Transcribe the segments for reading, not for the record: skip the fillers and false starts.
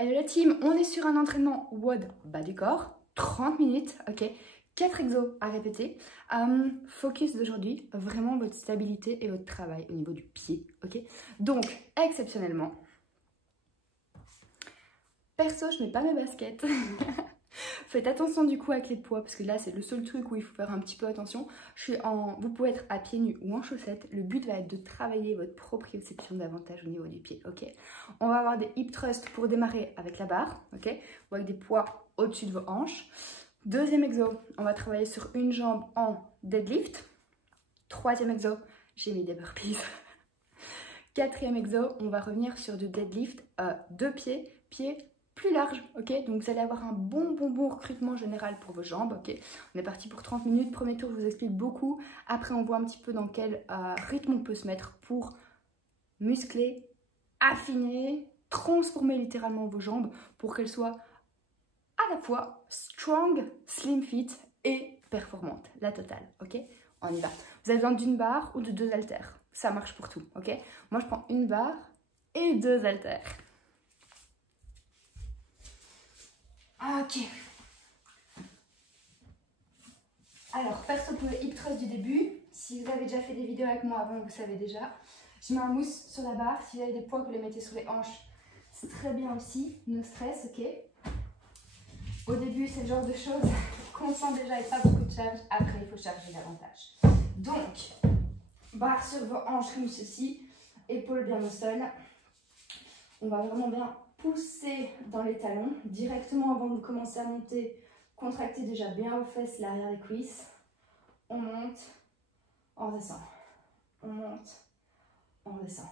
Hello la team, on est sur un entraînement WOD bas du corps, 30 minutes, ok, 4 exos à répéter. Focus d'aujourd'hui, vraiment votre stabilité et votre travail au niveau du pied, ok. Donc, exceptionnellement, perso, je mets pas mes baskets. Faites attention du coup avec les poids, parce que là, c'est le seul truc où il faut faire un petit peu attention. Vous pouvez être à pieds nus ou en chaussettes. Le but va être de travailler votre proprioception davantage au niveau du pied, ok. On va avoir des hip thrusts pour démarrer avec la barre, ok, ou avec des poids au-dessus de vos hanches. Deuxième exo, on va travailler sur une jambe en deadlift. Troisième exo, j'ai mis des burpees. Quatrième exo, on va revenir sur du deadlift deux pieds plus large, ok. Donc vous allez avoir un bon recrutement général pour vos jambes, ok. On est parti pour 30 minutes. Premier tour, je vous explique beaucoup. Après, on voit un petit peu dans quel rythme on peut se mettre pour muscler, affiner, transformer littéralement vos jambes pour qu'elles soient à la fois strong, slim fit et performantes, la totale, ok. On y va. Vous avez besoin d'une barre ou de deux haltères. Ça marche pour tout, ok. Moi, je prends une barre et deux haltères. Ok. Alors, perso pour le hip thrust du début. Si vous avez déjà fait des vidéos avec moi avant, vous savez déjà. Je mets un mousse sur la barre. Si vous avez des poids, vous les mettez sur les hanches. C'est très bien aussi. No stress, ok. Au début, c'est le genre de choses qu'on sent déjà et pas beaucoup de charge. Après, il faut charger davantage. Donc, barre sur vos hanches comme ceci. Épaules bien au sol. On va vraiment bien pousser dans les talons. Directement avant de commencer à monter, contractez déjà bien vos fesses, l'arrière des cuisses. On monte, on redescend. On monte, on redescend.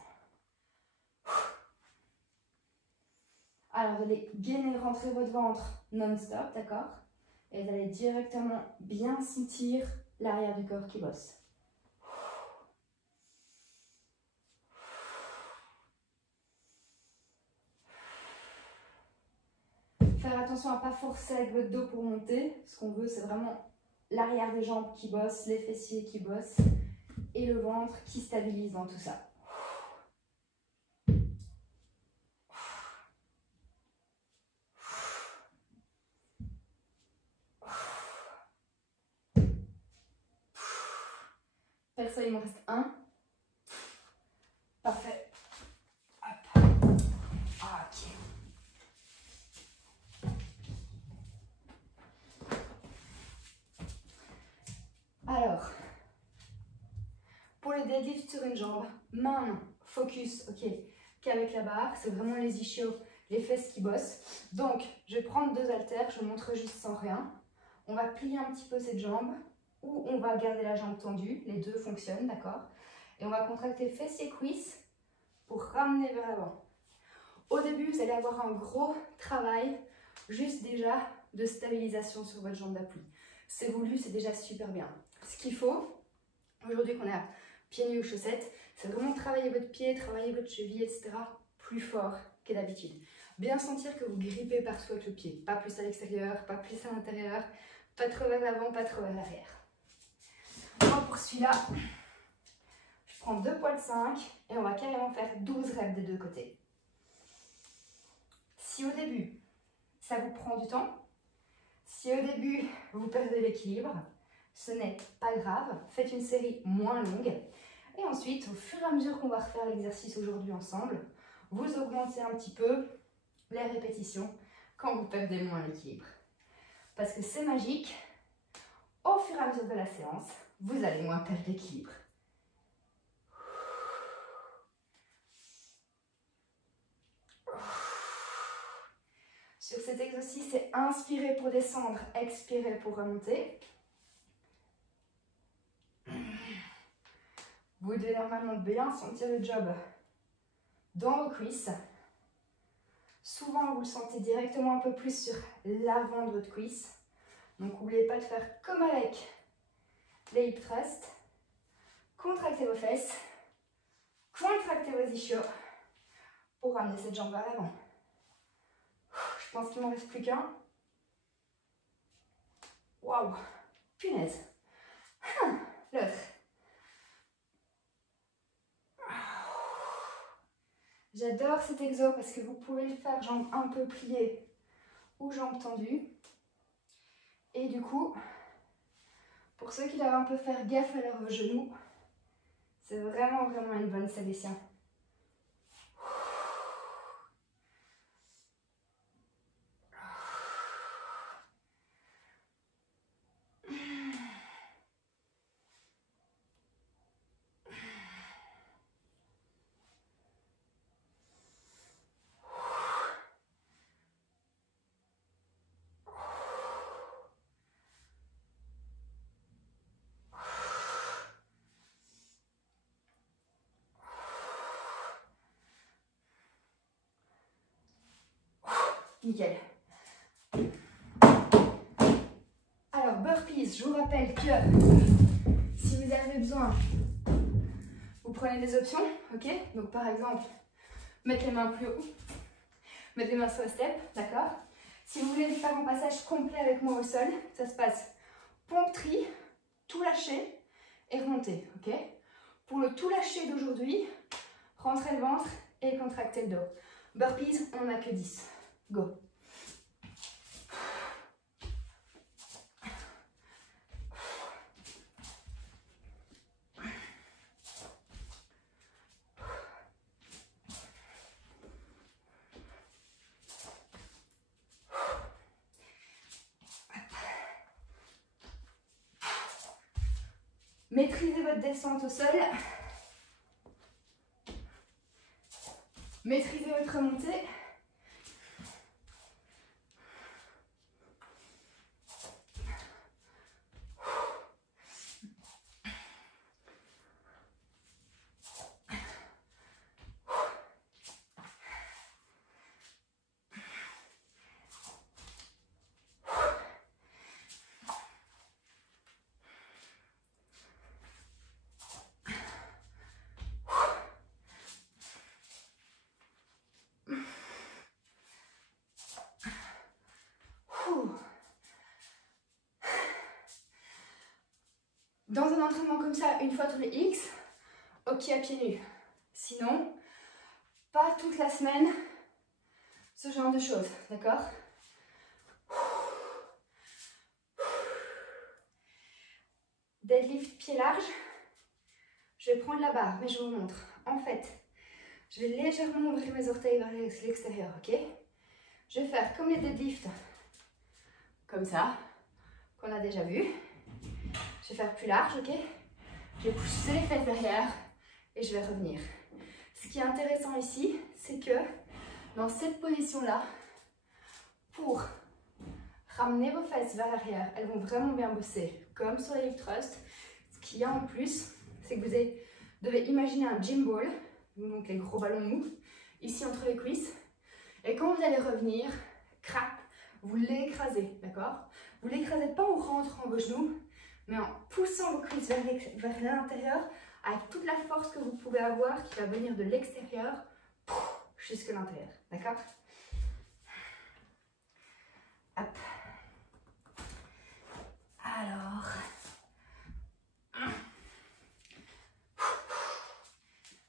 Alors, vous allez gainer, rentrer votre ventre non-stop, d'accord? Et vous allez directement bien sentir l'arrière du corps qui bosse. Faire attention à ne pas forcer avec votre dos pour monter. Ce qu'on veut, c'est vraiment l'arrière des jambes qui bosse, les fessiers qui bossent et le ventre qui stabilise dans tout ça. Perso, il me reste un. Parfait. Hop. Ok. Alors, pour le deadlift sur une jambe, main, focus, ok, qu'avec la barre, c'est vraiment les ischios, les fesses qui bossent. Donc, je vais prendre deux haltères, je vous montre juste sans rien. On va plier un petit peu cette jambe, ou on va garder la jambe tendue, les deux fonctionnent, d'accord. Et on va contracter fessiers cuisses pour ramener vers l'avant. Au début, vous allez avoir un gros travail, juste déjà, de stabilisation sur votre jambe d'appui. C'est voulu, c'est déjà super bien. Ce qu'il faut, aujourd'hui qu'on est à pieds nus ou chaussettes, c'est vraiment travailler votre pied, travailler votre cheville, etc. plus fort que d'habitude. Bien sentir que vous grippez partout avec le pied. Pas plus à l'extérieur, pas plus à l'intérieur, pas trop vers l'avant, pas trop vers l'arrière. Moi, pour celui-là, je prends 2 poids de 5 et on va carrément faire 12 reps des deux côtés. Si au début, ça vous prend du temps, si au début, vous perdez l'équilibre, ce n'est pas grave, faites une série moins longue. Et ensuite, au fur et à mesure qu'on va refaire l'exercice aujourd'hui ensemble, vous augmentez un petit peu les répétitions quand vous perdez moins l'équilibre. Parce que c'est magique, au fur et à mesure de la séance, vous allez moins perdre l'équilibre. Sur cet exercice, c'est inspirer pour descendre, expirer pour remonter. Vous devez normalement bien sentir le job dans vos cuisses. Souvent, vous le sentez directement un peu plus sur l'avant de votre cuisse. Donc, n'oubliez pas de faire comme avec les hip thrusts. Contractez vos fesses, contractez vos ischios pour ramener cette jambe vers l'avant. Je pense qu'il m'en reste plus qu'un. Waouh, punaise. L'autre. J'adore cet exo parce que vous pouvez le faire jambes un peu pliées ou jambes tendues. Et du coup, pour ceux qui doivent un peu faire gaffe à leurs genoux, c'est vraiment une bonne sélection. Nickel. Alors, burpees, je vous rappelle que si vous avez besoin, vous prenez des options, ok? Donc par exemple, mettre les mains plus haut, mettre les mains sur le step, d'accord? Si vous voulez faire un passage complet avec moi au sol, ça se passe pompe tri, tout lâcher et remonter, ok? Pour le tout lâcher d'aujourd'hui, rentrez le ventre et contractez le dos. Burpees, on n'a que 10. Go! Maîtrisez votre descente au sol. Maîtrisez votre remontée. Dans un entraînement comme ça, une fois tous les X, ok à pieds nus. Sinon, pas toute la semaine, ce genre de choses, d'accord? Deadlift pied large, je vais prendre la barre, mais je vous montre. En fait, je vais légèrement ouvrir mes orteils vers l'extérieur, ok? Je vais faire comme les deadlifts, comme ça, qu'on a déjà vu. Je vais faire plus large, ok? Je vais pousser les fesses derrière et je vais revenir. Ce qui est intéressant ici, c'est que dans cette position-là, pour ramener vos fesses vers l'arrière, elles vont vraiment bien bosser, comme sur les hip thrusts. Ce qu'il y a en plus, c'est que vous devez imaginer un gym ball, donc les gros ballons mous, ici entre les cuisses. Et quand vous allez revenir, crac, vous l'écrasez, d'accord? Vous l'écrasez pas en rentrant vos genoux, mais en poussant vos cuisses vers l'intérieur avec toute la force que vous pouvez avoir qui va venir de l'extérieur jusqu'à l'intérieur, d'accord? Hop. Alors,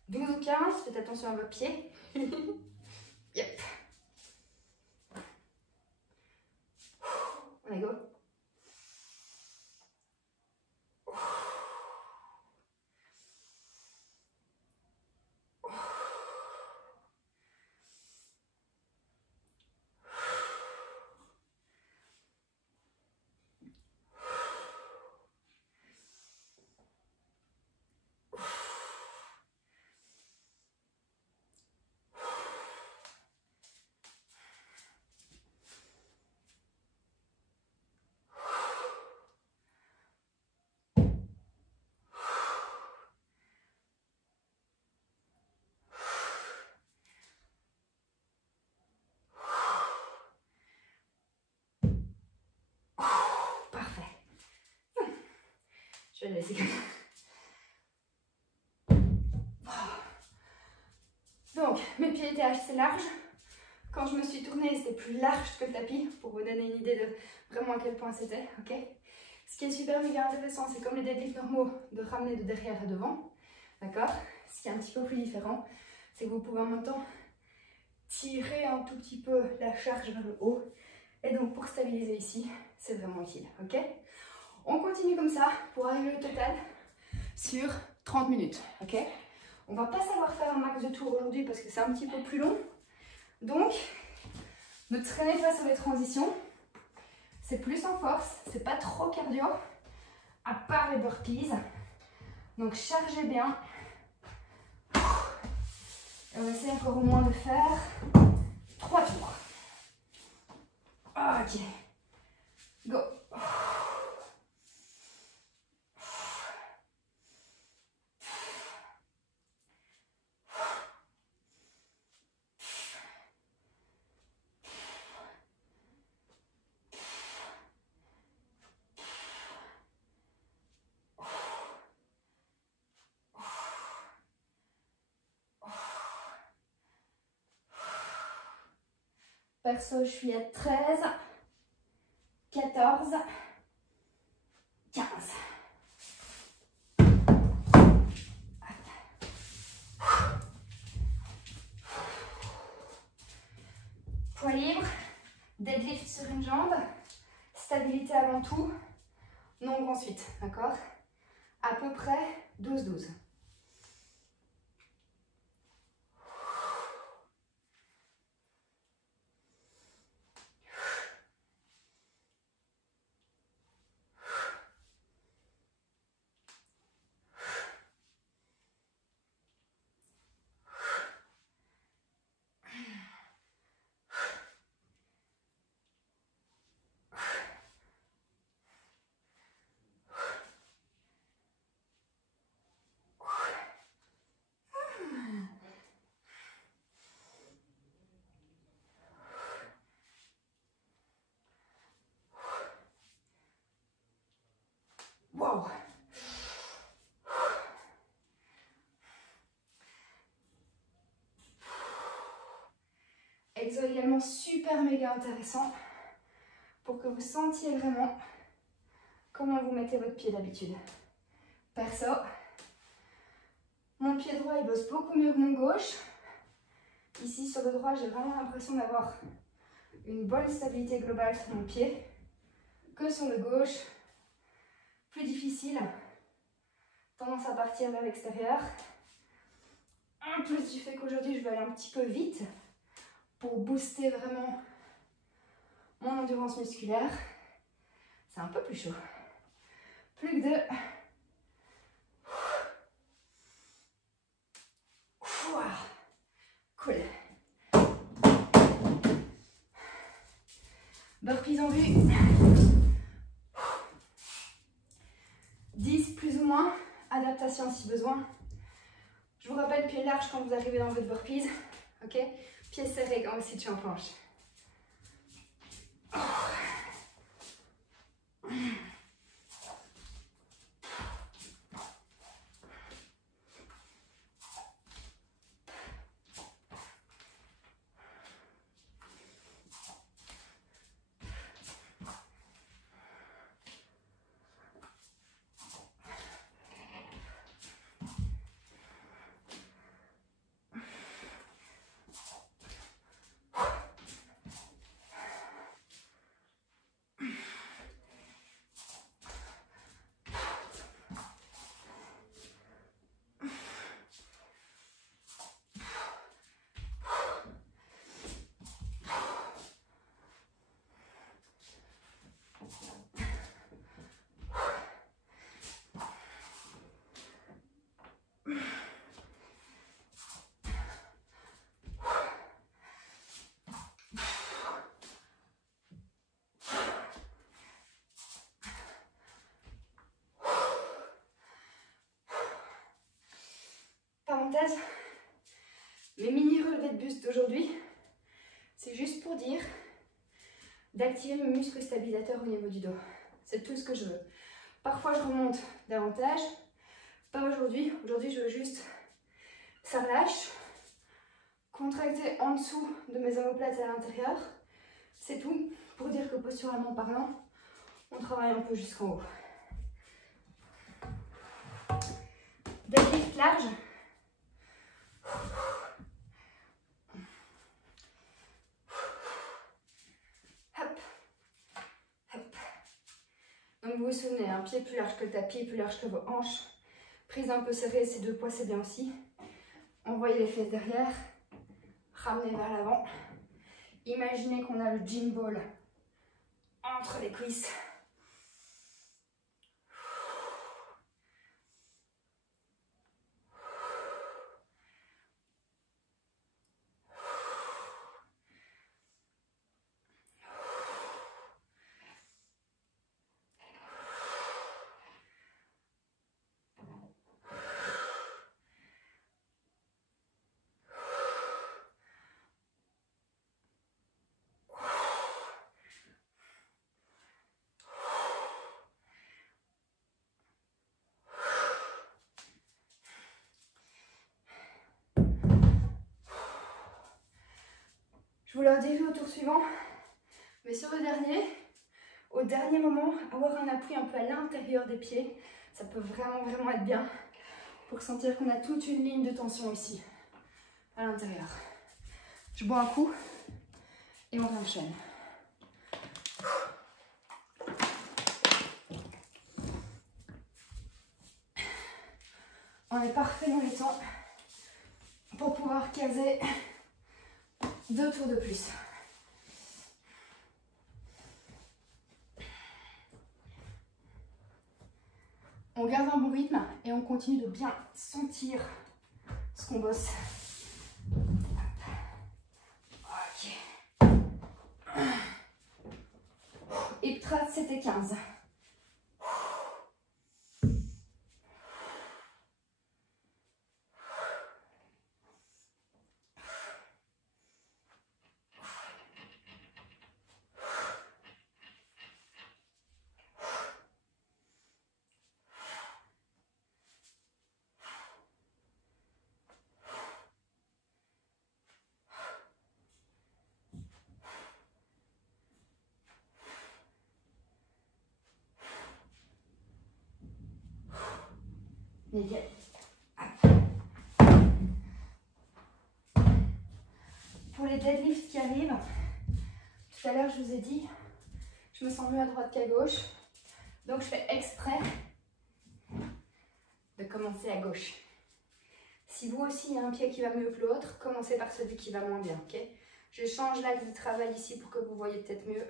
12 ou 15, faites attention à vos pieds. Yep. On est go. Parfait. Je vais le laisser comme ça. Donc, mes pieds étaient assez larges. Quand je me suis tournée, c'était plus large que le tapis, pour vous donner une idée de vraiment à quel point c'était, ok? Ce qui est super méga intéressant, c'est comme les deadlifts normaux, de ramener de derrière à devant, d'accord? Ce qui est un petit peu plus différent, c'est que vous pouvez en même temps tirer un tout petit peu la charge vers le haut. Et donc pour stabiliser ici, c'est vraiment utile, ok? On continue comme ça pour arriver au total sur 30 minutes, ok? On va pas savoir faire un max de tours aujourd'hui parce que c'est un petit peu plus long. Donc, ne traînez pas sur les transitions. C'est plus en force, c'est pas trop cardio, à part les burpees. Donc chargez bien. Et on va essayer encore au moins de faire 3 tours. Ok. Go. Perso, je suis à 13, 14, 15. Poids libre, deadlift sur une jambe, stabilité avant tout, nombre ensuite, d'accord? À peu près 12-12. Wow! Exo également super méga intéressant pour que vous sentiez vraiment comment vous mettez votre pied d'habitude. Perso, mon pied droit il bosse beaucoup mieux que mon gauche. Ici sur le droit, j'ai vraiment l'impression d'avoir une bonne stabilité globale sur mon pied que sur le gauche. Plus difficile, tendance à partir vers l'extérieur. En plus du fait qu'aujourd'hui je vais aller un petit peu vite pour booster vraiment mon endurance musculaire, c'est un peu plus chaud. Plus que 2. Cool. Burpees en vue. 10 plus ou moins. Adaptation si besoin. Je vous rappelle, pied large quand vous arrivez dans votre burpees. Ok? Pied serré quand vous situez en planche. Parenthèse, mes mini relevés de buste d'aujourd'hui, c'est juste pour dire d'activer mes muscles stabilisateurs au niveau du dos. C'est tout ce que je veux. Parfois je remonte davantage, pas aujourd'hui. Aujourd'hui je veux juste, ça relâche, contracter en dessous de mes omoplates et à l'intérieur. C'est tout pour dire que posturalement parlant, on travaille un peu jusqu'en haut. Deadlift large. Donc vous vous souvenez, un pied plus large que le tapis, plus large que vos hanches. Prise un peu serrée, ces deux poids c'est bien aussi. Envoyez les fesses derrière. Ramenez vers l'avant. Imaginez qu'on a le gym ball entre les cuisses. Je vous le redis au tour suivant, mais sur le dernier, au dernier moment, avoir un appui un peu à l'intérieur des pieds, ça peut vraiment être bien pour sentir qu'on a toute une ligne de tension ici, à l'intérieur. Je bois un coup et on enchaîne. On est parfait dans les temps pour pouvoir caser 2 tours de plus. On garde un bon rythme et on continue de bien sentir ce qu'on bosse. Ok. Hip thrust, c'était 15. Nickel. Pour les deadlifts qui arrivent, tout à l'heure je vous ai dit, je me sens mieux à droite qu'à gauche. Donc je fais exprès de commencer à gauche. Si vous aussi il y a un pied qui va mieux que l'autre, commencez par celui qui va moins bien, ok? Je change l'axe de travail ici pour que vous voyez peut-être mieux.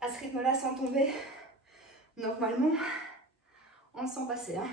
À ce rythme-là, sans tomber, normalement, on sent passer. Hein.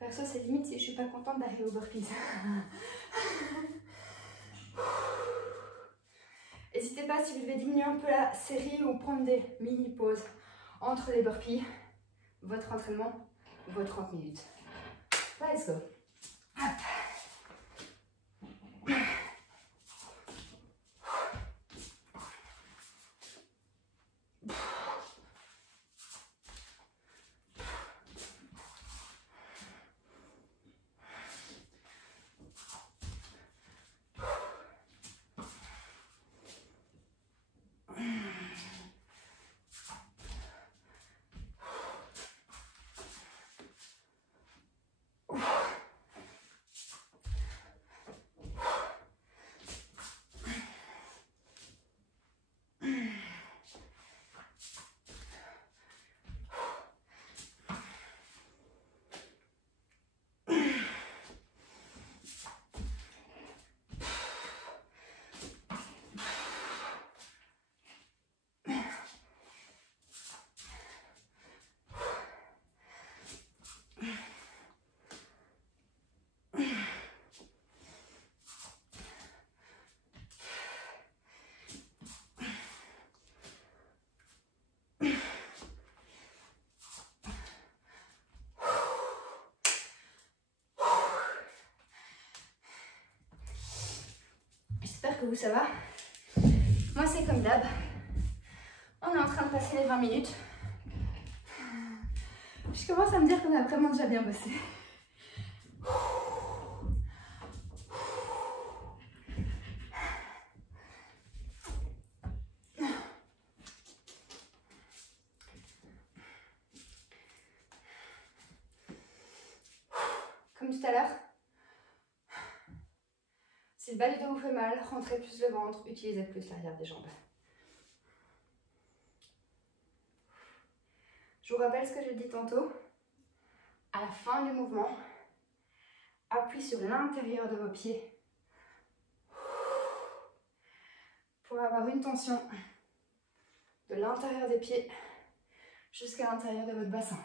Perso, c'est limite si je suis pas contente d'arriver au burpees. N'hésitez pas si vous devez diminuer un peu la série ou prendre des mini-pauses entre les burpees, votre entraînement, vos 30 minutes. Let's go. Hop. que vous ça va. Moi c'est comme d'hab. On est en train de passer les 20 minutes. Je commence à me dire qu'on a vraiment déjà bien bossé. Comme tout à l'heure, si le bas du dos vous fait mal, rentrez plus le ventre, utilisez plus l'arrière des jambes. Je vous rappelle ce que j'ai dit tantôt. À la fin du mouvement, appuyez sur l'intérieur de vos pieds pour avoir une tension de l'intérieur des pieds jusqu'à l'intérieur de votre bassin.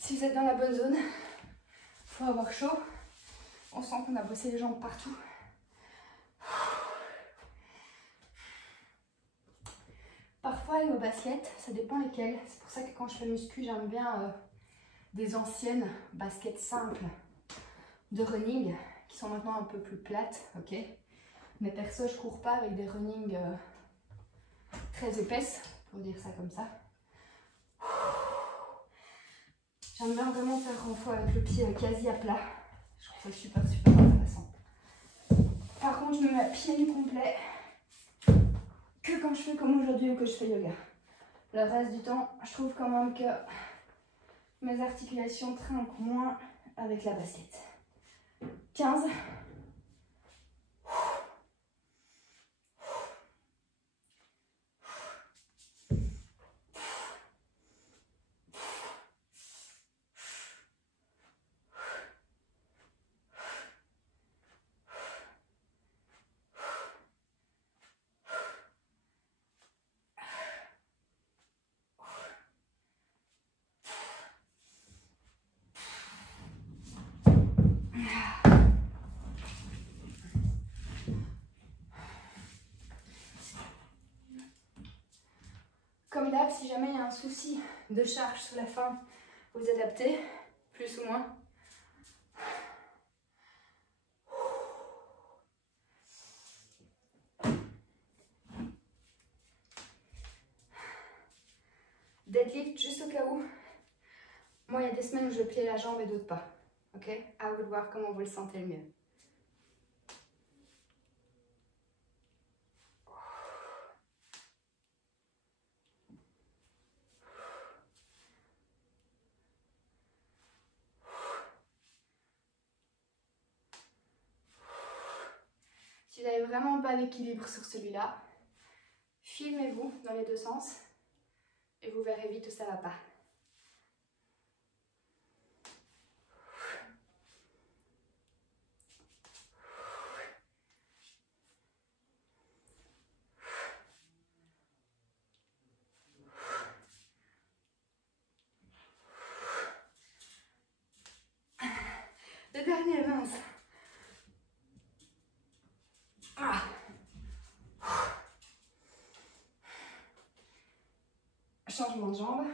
Si vous êtes dans la bonne zone, il faut avoir chaud. On sent qu'on a bossé les jambes partout. Parfois, avec nos baskets, ça dépend lesquelles. C'est pour ça que quand je fais muscu, j'aime bien des anciennes baskets simples de running qui sont maintenant un peu plus plates, ok. Mais perso, je cours pas avec des running très épaisses, pour dire ça comme ça. J'aime bien vraiment faire renfort avec le pied quasi à plat. Je trouve ça super intéressant. Par contre, je me mets à pieds nus complet que quand je fais comme aujourd'hui ou que je fais yoga. Le reste du temps, je trouve quand même que mes articulations trinquent moins avec la basket. 15. Comme d'hab, si jamais il y a un souci de charge sur la fin, vous adaptez, plus ou moins. Deadlift, juste au cas où. Moi, il y a des semaines où je plie la jambe et d'autres pas. Ok? À vous de voir comment vous le sentez le mieux. Si vous n'avez vraiment pas d'équilibre sur celui-là, filmez-vous dans les deux sens et vous verrez vite où ça ne va pas. Le dernier, mince. Ah. Changement de jambe.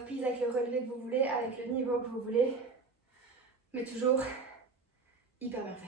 reprise avec le relevé que vous voulez, avec le niveau que vous voulez, mais toujours hyper bien fait.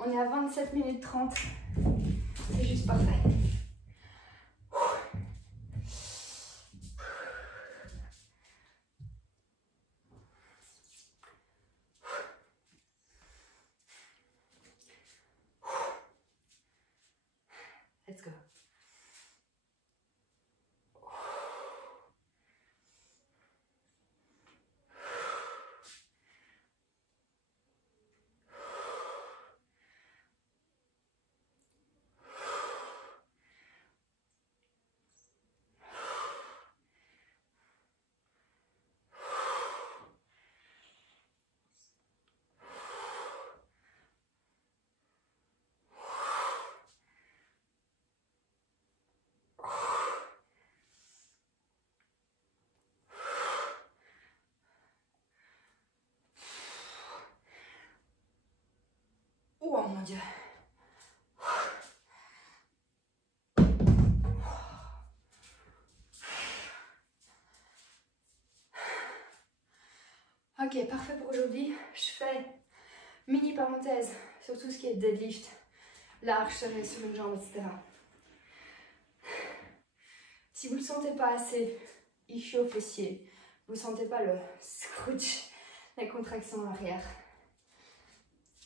On est à 27 minutes 30. C'est juste parfait. Let's go. Oh mon Dieu. Ok, parfait pour aujourd'hui. Je fais mini parenthèse sur tout ce qui est deadlift, large, serré sur une jambe, etc. Si vous ne le sentez pas assez ischio fessier, vous ne sentez pas le scrunch, la contraction en arrière,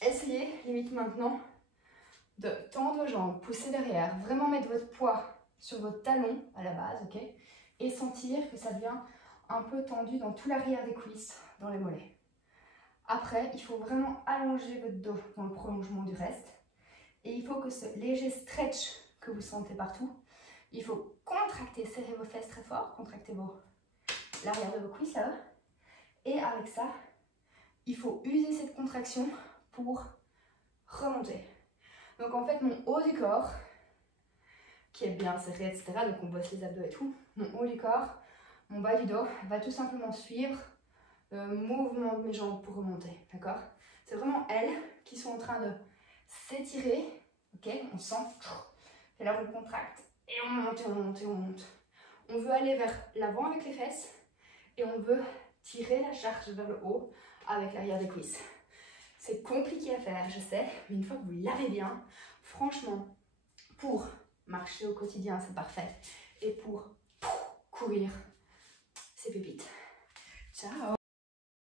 essayez, limite maintenant, de tendre vos jambes, pousser derrière, vraiment mettre votre poids sur votre talon à la base, ok? Et sentir que ça devient un peu tendu dans tout l'arrière des cuisses, dans les mollets. Après, il faut vraiment allonger votre dos dans le prolongement du reste. Et il faut que ce léger stretch que vous sentez partout, il faut contracter, serrer vos fesses très fort, contracter l'arrière de vos cuisses là. Et avec ça, il faut user cette contraction pour remonter. Donc en fait, mon haut du corps, qui est bien serré, etc., donc on bosse les abdos et tout, mon haut du corps, mon bas du dos, va tout simplement suivre le mouvement de mes jambes pour remonter, d'accord? C'est vraiment elles qui sont en train de s'étirer, ok? On sent, et là on contracte, et on monte, et on monte, et on monte. On veut aller vers l'avant avec les fesses, et on veut tirer la charge vers le haut avec l'arrière des cuisses. C'est compliqué à faire, je sais, mais une fois que vous l'avez bien, franchement, pour marcher au quotidien, c'est parfait. Et pour courir, c'est pépite. Ciao!